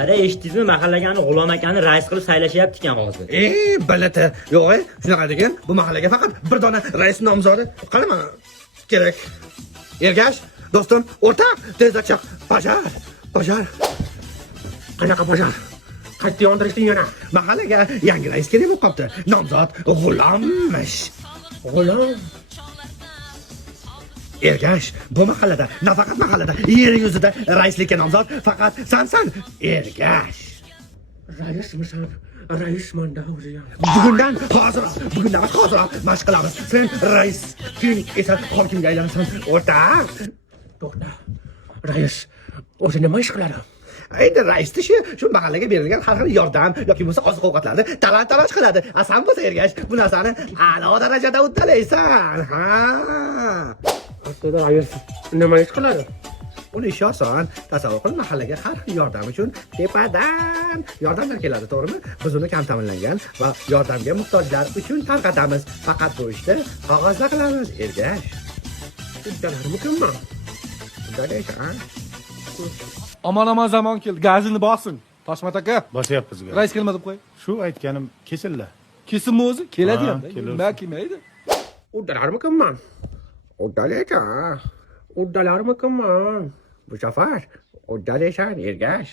Dada eshitdingizmi, mahallagani G'ulom akani rais qilib saylashyapti ekan hozir. Balata. Yo'q, shunaqa degan. Bu mahallaga faqat bir dona rais nomzodi qilma kerak. Ergash, do'stim, o'rtoq, tezda chiq. Bajar. Qanaqa bajar? Qayerda yondirishding yana? Mahallaga yangi rais kerak bo'lib qopti. Nomzod G'ulommish. G'ulom. Ergash, bu mahallada, nafaqat mahallada, yer yuzida raislikka nomzod faqat sensan, Ergash. Raismisan? Raismanda o'zi ham. Bugundan hozir mashq qilamiz. Sen rais, keyin esa hokimga aylanasan. O'rtoq. To'xta. Rais o'zi nima ish qiladi? Endi rais tishi shu mahallaga berilgan har xil yordam yoki bo'lmasa oziq-ovqatlarni talon-taroj qiladi. Sen bo'lsa Ergash, bu narsani a'lo darajada uddalaysan. Ha. Aslida rais nima ish qiladi? Uni ishi oson. Tasavvur qil, mahallaga har xil yordam uchun tepadan yordamlar keladi, to'g'rimi? Biz uni kam ta'minlangan va yordamga muhtojlar uchun tarqatamiz. Faqat bu ishni qog'ozda qilamiz, Ergash. Uddalar mukammal. Uddalaysan. Aman zamon keldi. Gazini bosin. Toshmat aka. Bosyapmiz. Rais kelmadi deb qo'y. Shu aytganim kesildi. Kesinmi o'zi? Keladi ham. keladi. Nima kelmaydi? Uddalar mukammal. Uddalaysan. Uddalar mukammal. Bu safar uddalaysan, Ergash.